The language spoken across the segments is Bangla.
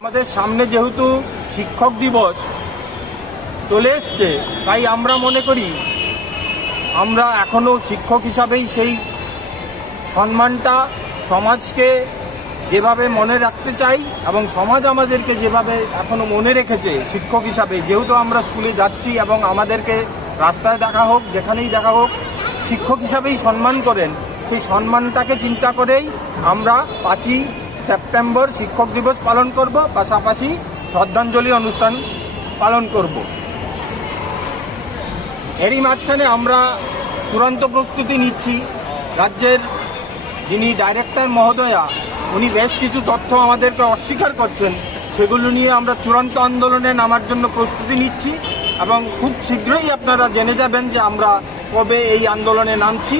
আমাদের সামনে যেহেতু শিক্ষক দিবস চলে এসছে, তাই আমরা মনে করি আমরা এখনও শিক্ষক হিসাবেই সেই সম্মানটা সমাজকে যেভাবে মনে রাখতে চাই এবং সমাজ আমাদেরকে যেভাবে এখনও মনে রেখেছে শিক্ষক হিসাবে, যেহেতু আমরা স্কুলে যাচ্ছি এবং আমাদেরকে রাস্তায় দেখা হোক যেখানেই দেখা হোক শিক্ষক হিসাবেই সম্মান করেন, সেই সম্মানটাকে চিন্তা করেই আমরা 5ই সেপ্টেম্বর শিক্ষক দিবস পালন করব, পাশাপাশি শ্রদ্ধাঞ্জলি অনুষ্ঠান পালন করব। এরই মাঝখানে আমরা চূড়ান্ত প্রস্তুতি নিচ্ছি। রাজ্যের যিনি ডাইরেক্টর মহোদয়া উনি বেশ কিছু তথ্য আমাদেরকে অস্বীকার করছেন, সেগুলো নিয়ে আমরা চূড়ান্ত আন্দোলনে নামার জন্য প্রস্তুতি নিচ্ছি এবং খুব শীঘ্রই আপনারা জেনে যাবেন যে আমরা কবে এই আন্দোলনে নামছি।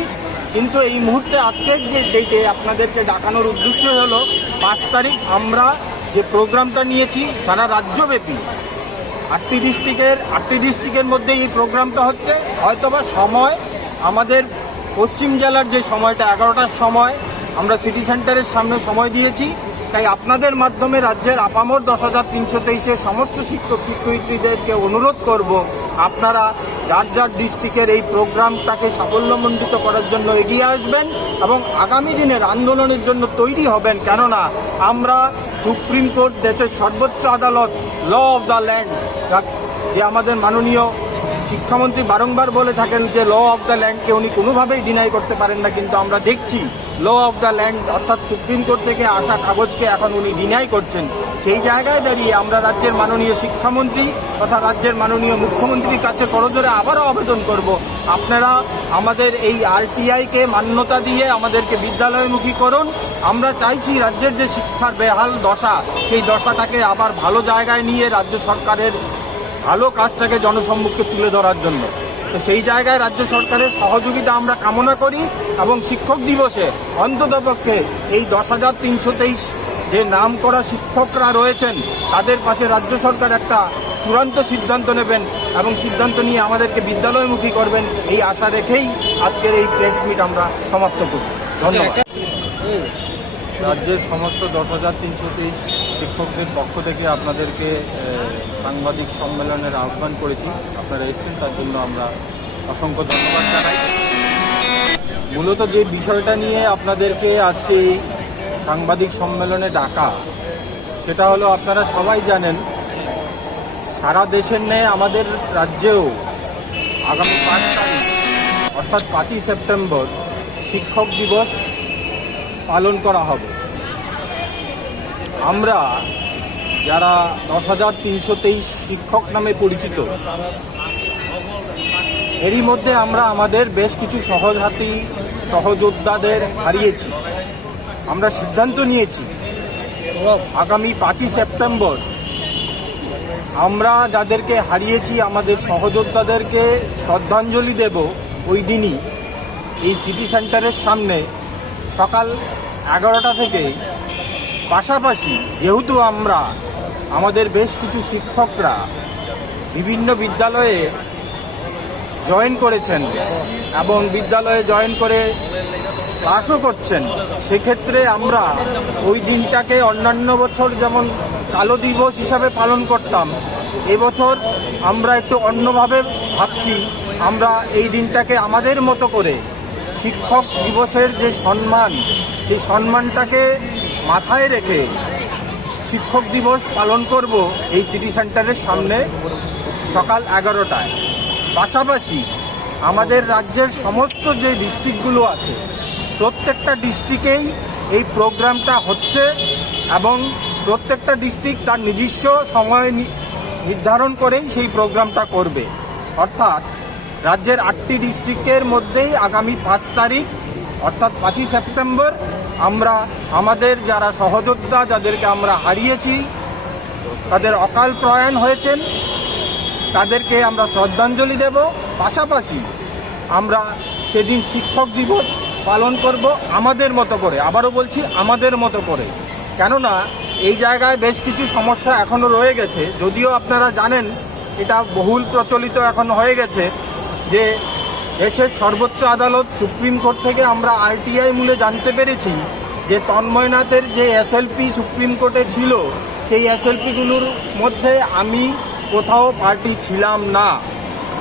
কিন্তু এই মুহূর্তে আজকের যে ডেটে আপনাদেরকে ডাকানোর উদ্দেশ্য হলো 5 তারিখ আমরা যে প্রোগ্রামটা নিয়েছি সারা রাজ্যব্যাপী 8টি ডিস্ট্রিক্টের মধ্যে এই প্রোগ্রামটা হচ্ছে। হয়তোবা সময় আমাদের পশ্চিম জেলার যে সময়টা 11টার সময় আমরা সিটি সেন্টারের সামনে সময় দিয়েছি, তাই আপনাদের মাধ্যমে রাজ্যের আপামর 10,323-এর সমস্ত শিক্ষক শিক্ষয়িত্রীদেরকে অনুরোধ করব আপনারা যার যার ডিস্ট্রিক্টের এই প্রোগ্রামটাকে সাফল্যমণ্ডিত করার জন্য এগিয়ে আসবেন এবং আগামী দিনের আন্দোলনের জন্য তৈরি হবেন। কেননা আমরা সুপ্রিম কোর্ট, দেশের সর্বোচ্চ আদালত, ল অফ দ্য ল্যান্ড, যে আমাদের মাননীয় শিক্ষামন্ত্রী বারংবার বলে থাকেন যে ল অফ দ্য ল্যান্ডকে উনি কোনোভাবেই ডিনাই করতে পারেন না, কিন্তু আমরা দেখছি ল অফ দ্য ল্যান্ড অর্থাৎ সুপ্রিম কোর্ট থেকে আসা কাগজকে এখন উনি ডিনাই করছেন। সেই জায়গায় দাঁড়িয়ে আমরা রাজ্যের মাননীয় শিক্ষামন্ত্রী তথা রাজ্যের মাননীয় মুখ্যমন্ত্রীর কাছে করজোরে আবারও আবেদন করব, আপনারা আমাদের এই আরটিআইকে মান্যতা দিয়ে আমাদেরকে বিদ্যালয়মুখী করুন। আমরা চাইছি রাজ্যের যে শিক্ষার বেহাল দশা, সেই দশাটাকে আবার ভালো জায়গায় নিয়ে রাজ্য সরকারের ভালো কাজটাকে জনসম্মুখে তুলে ধরার জন্য। তো সেই জায়গায় রাজ্য সরকারের সহযোগিতা আমরা কামনা করি এবং শিক্ষক দিবসে অন্ততপক্ষে এই 10,323 যে নাম করা শিক্ষকরা রয়েছেন তাদের পাশে রাজ্য সরকার একটা চূড়ান্ত সিদ্ধান্ত নেবেন এবং সিদ্ধান্ত নিয়ে আমাদেরকে বিদ্যালয়মুখী করবেন, এই আশা রেখেই আজকের এই প্রেস মিট আমরা সমাপ্ত করছি। ধন্যবাদ। রাজ্যের সমস্ত 10,323 শিক্ষকদের পক্ষ থেকে আপনাদেরকে সাংবাদিক সম্মেলনের আহ্বান করেছি, আপনারা এসেছেন তার জন্য আমরা অসংখ্য ধন্যবাদ জানাই। মূলত যে বিষয়টা নিয়ে আপনাদেরকে আজকে এই সাংবাদিক সম্মেলনে ডাকা, সেটা হলো আপনারা সবাই জানেন সারা দেশের ন্যায় আমাদের রাজ্যেও আগামী 5 তারিখ অর্থাৎ 5ই সেপ্টেম্বর শিক্ষক দিবস পালন করা হবে। আমরা যারা 10,323 শিক্ষক নামে পরিচিত, এরই মধ্যে আমরা আমাদের বেশ কিছু সহযাত্রী সহযোদ্ধাদের হারিয়েছি। আমরা সিদ্ধান্ত নিয়েছি আগামী 5ই সেপ্টেম্বর আমরা যাদেরকে হারিয়েছি আমাদের সহযোদ্ধাদেরকে শ্রদ্ধাঞ্জলি দেব। ওই দিনই এই সিটি সেন্টারের সামনে সকাল 11টা থেকে, পাশাপাশি যেহেতু আমরা আমাদের বেশ কিছু শিক্ষকরা বিভিন্ন বিদ্যালয়ে জয়েন করেছেন এবং বিদ্যালয়ে জয়েন করে ক্লাসও করছেন, সেক্ষেত্রে আমরা ওই দিনটাকে অন্যান্য বছর যেমন কালো দিবস হিসাবে পালন করতাম, এবছর আমরা একটু অন্যভাবে ভাবছি। আমরা এই দিনটাকে আমাদের মতো করে শিক্ষক দিবসের যে সম্মান, সেই সম্মানটাকে মাথায় রেখে শিক্ষক দিবস পালন করব এই সিটি সেন্টারের সামনে সকাল 11টায়। পাশাপাশি আমাদের রাজ্যের সমস্ত যে ডিস্ট্রিক্টগুলো আছে প্রত্যেকটা ডিস্ট্রিক্টেই এই প্রোগ্রামটা হচ্ছে এবং প্রত্যেকটা ডিস্ট্রিক্ট তার নিজস্ব সময় নির্ধারণ করেই সেই প্রোগ্রামটা করবে। অর্থাৎ রাজ্যের 8টি ডিস্ট্রিক্টের মধ্যেই আগামী 5 তারিখ অর্থাৎ 5ই সেপ্টেম্বর আমরা আমাদের যারা সহযোদ্ধা, যাদেরকে আমরা হারিয়েছি, তাদের অকাল প্রয়াণ হয়েছেন, তাদেরকে আমরা শ্রদ্ধাঞ্জলি দেব। পাশাপাশি আমরা সেদিন শিক্ষক দিবস পালন করব আমাদের মতো করে, আবারও বলছি আমাদের মতো করে। কেননা এই জায়গায় বেশ কিছু সমস্যা এখনও রয়ে গেছে। যদিও আপনারা জানেন এটা বহুল প্রচলিত এখন হয়ে গেছে যে দেশের সর্বোচ্চ আদালত সুপ্রিম কোর্ট থেকে আমরা আরটিআই মূলে জানতে পেরেছি যে তন্ময়নাথের যে এসএলপি সুপ্রিম কোর্টে ছিল সেই এসএলপিগুলোর মধ্যে আমি কোথাও পার্টি ছিলাম না।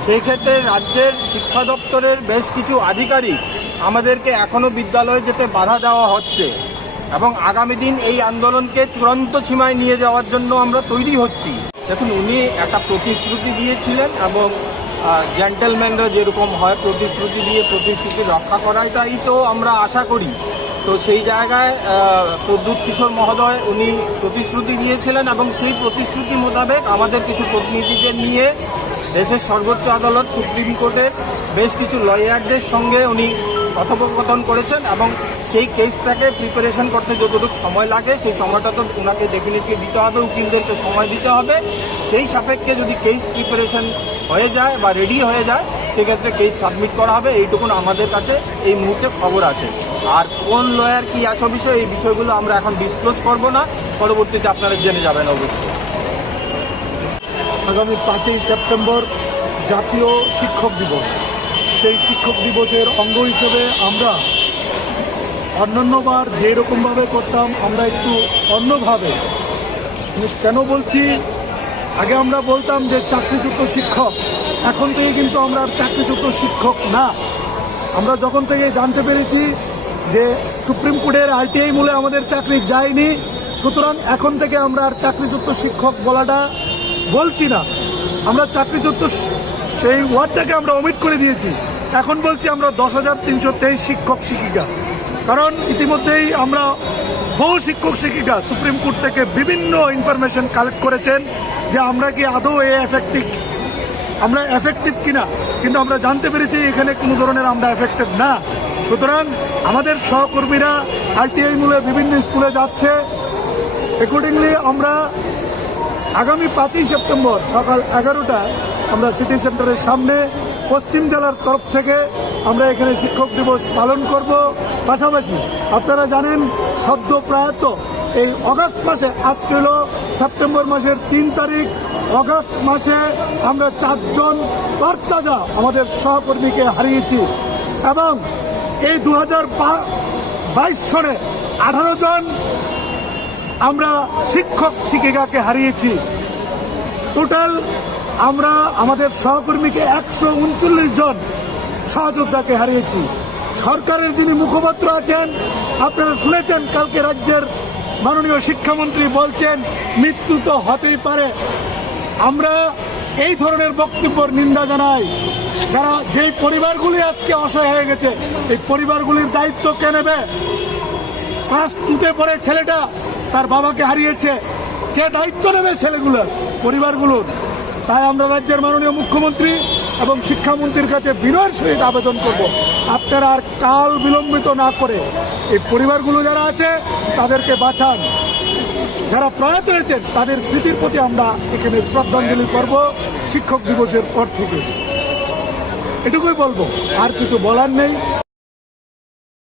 সেই ক্ষেত্রে রাজ্যের শিক্ষা দপ্তরের বেশ কিছু আধিকারিক আমাদেরকে এখনও বিদ্যালয়ে যেতে বাধা দেওয়া হচ্ছে এবং আগামী দিন এই আন্দোলনকে চূড়ান্ত সীমায় নিয়ে যাওয়ার জন্য আমরা তৈরি হচ্ছি। দেখুন, উনি একটা প্রতিশ্রুতি দিয়েছিলেন এবং জেন্টেলম্যানরা যেরকম হয় প্রতিশ্রুতি দিয়ে প্রতিশ্রুতি রক্ষা করাটাই তো আমরা আশা করি। তো সেই জায়গায় প্রদ্যুৎ কিশোর মহোদয় উনি প্রতিশ্রুতি দিয়েছিলেন এবং সেই প্রতিশ্রুতি মোতাবেক আমাদের কিছু প্রতিনিধিদের নিয়ে দেশের সর্বোচ্চ আদালত সুপ্রিম কোর্টের বেশ কিছু লয়ারদের সঙ্গে উনি কথোপকথন করেছেন এবং সেই কেসটাকে প্রিপারেশন করতে যতটুকু সময় লাগে সেই সময়টা তো ওনাকে ডেফিনেটলি দিতে হবে, উকিলদেরকে সময় দিতে হবে। সেই সাপেক্ষে যদি কেস প্রিপারেশন হয়ে যায় বা রেডি হয়ে যায় সেক্ষেত্রে কেস সাবমিট করা হবে, এইটুকুন আমাদের কাছে এই মুহূর্তে খবর আছে। আর কোন লয়ার কি আছে বিষয়, এই বিষয়গুলো আমরা এখন ডিসক্লোজ করব না, পরবর্তীতে আপনারা জেনে যাবেন অবশ্যই। আগামী 5ই সেপ্টেম্বর জাতীয় শিক্ষক দিবস। সেই শিক্ষক দিবসের অঙ্গ হিসেবে আমরা অন্যান্যবার যেরকমভাবে করতাম আমরা একটু অন্যভাবে, কেন বলছি, আগে আমরা বলতাম যে চাকরিচ্যুত শিক্ষক, এখন থেকে কিন্তু আমরা আর চাকরিচ্যুত শিক্ষক না। আমরা যখন থেকে জানতে পেরেছি যে সুপ্রিম কোর্টের আরটিআই মূলে আমাদের চাকরি যায়নি, সুতরাং এখন থেকে আমরা আর চাকরিচ্যুত শিক্ষক বলাটা বলছি না। আমরা চাকরিচ্যুত সেই ওয়ার্ডটাকে আমরা ওমিট করে দিয়েছি। এখন বলছি আমরা 10,323 শিক্ষক শিক্ষিকা, কারণ ইতিমধ্যেই আমরা বহু শিক্ষক শিক্ষিকা সুপ্রিম কোর্ট থেকে বিভিন্ন ইনফরমেশন কালেক্ট করেছেন যে আমরা কি আদৌ আমরা এফেক্টিভ কিনা, কিন্তু আমরা জানতে পেরেছি এখানে কোনো ধরনের আমরা এফেক্টিভ না। সুতরাং আমাদের সহকর্মীরা আরটিআই মূলে বিভিন্ন স্কুলে যাচ্ছে। অ্যাকর্ডিংলি আমরা আগামী 5ই সেপ্টেম্বর সকাল 11টায় আমরা সিটি সেন্টারের সামনে পশ্চিম জেলার তরফ থেকে আমরা এখানে শিক্ষক দিবস পালন করব। পাশাপাশি আপনারা জানেন সদ্য প্রয়াত এই অগাস্ট মাসে, আজকে হলো সেপ্টেম্বর মাসের 3 তারিখ, অগাস্ট মাসে আমরা 4 জন তরতাজা আমাদের সহকর্মীকে হারিয়েছি এবং এই 2022 সনে 18 জন আমরা শিক্ষক শিক্ষিকাকে হারিয়েছি। টোটাল আমরা আমাদের সহকর্মীকে 139 জন সহযোদ্ধাকে হারিয়েছি। সরকারের যিনি মুখপাত্র আছেন, আপনারা শুনেছেন কালকে রাজ্যের মাননীয় শিক্ষামন্ত্রী বলছেন মৃত্যু তো হতেই পারে। আমরা এই ধরনের বক্তব্যের নিন্দা জানাই। যারা যেই পরিবারগুলি আজকে অসহায় হয়ে গেছে, এই পরিবারগুলির দায়িত্ব কে নেবে? ক্লাস 2তে পড়ে ছেলেটা তার বাবাকে হারিয়েছে, কে দায়িত্ব নেবে ছেলেগুলোর, পরিবারগুলোর? তাই আমরা রাজ্যের মাননীয় মুখ্যমন্ত্রী এবং শিক্ষামন্ত্রীর কাছে বিনয়ের সহিত আবেদন করব, আপনারা আর কাল বিলম্বিত না করে এই পরিবারগুলো যারা আছে তাদেরকে বাঁচান। যারা প্রয়াত হয়েছেন তাদের স্মৃতির প্রতি আমরা এখানে শ্রদ্ধাঞ্জলি করব শিক্ষক দিবসের পর থেকে। এটুকুই বলবো, আর কিছু বলার নেই।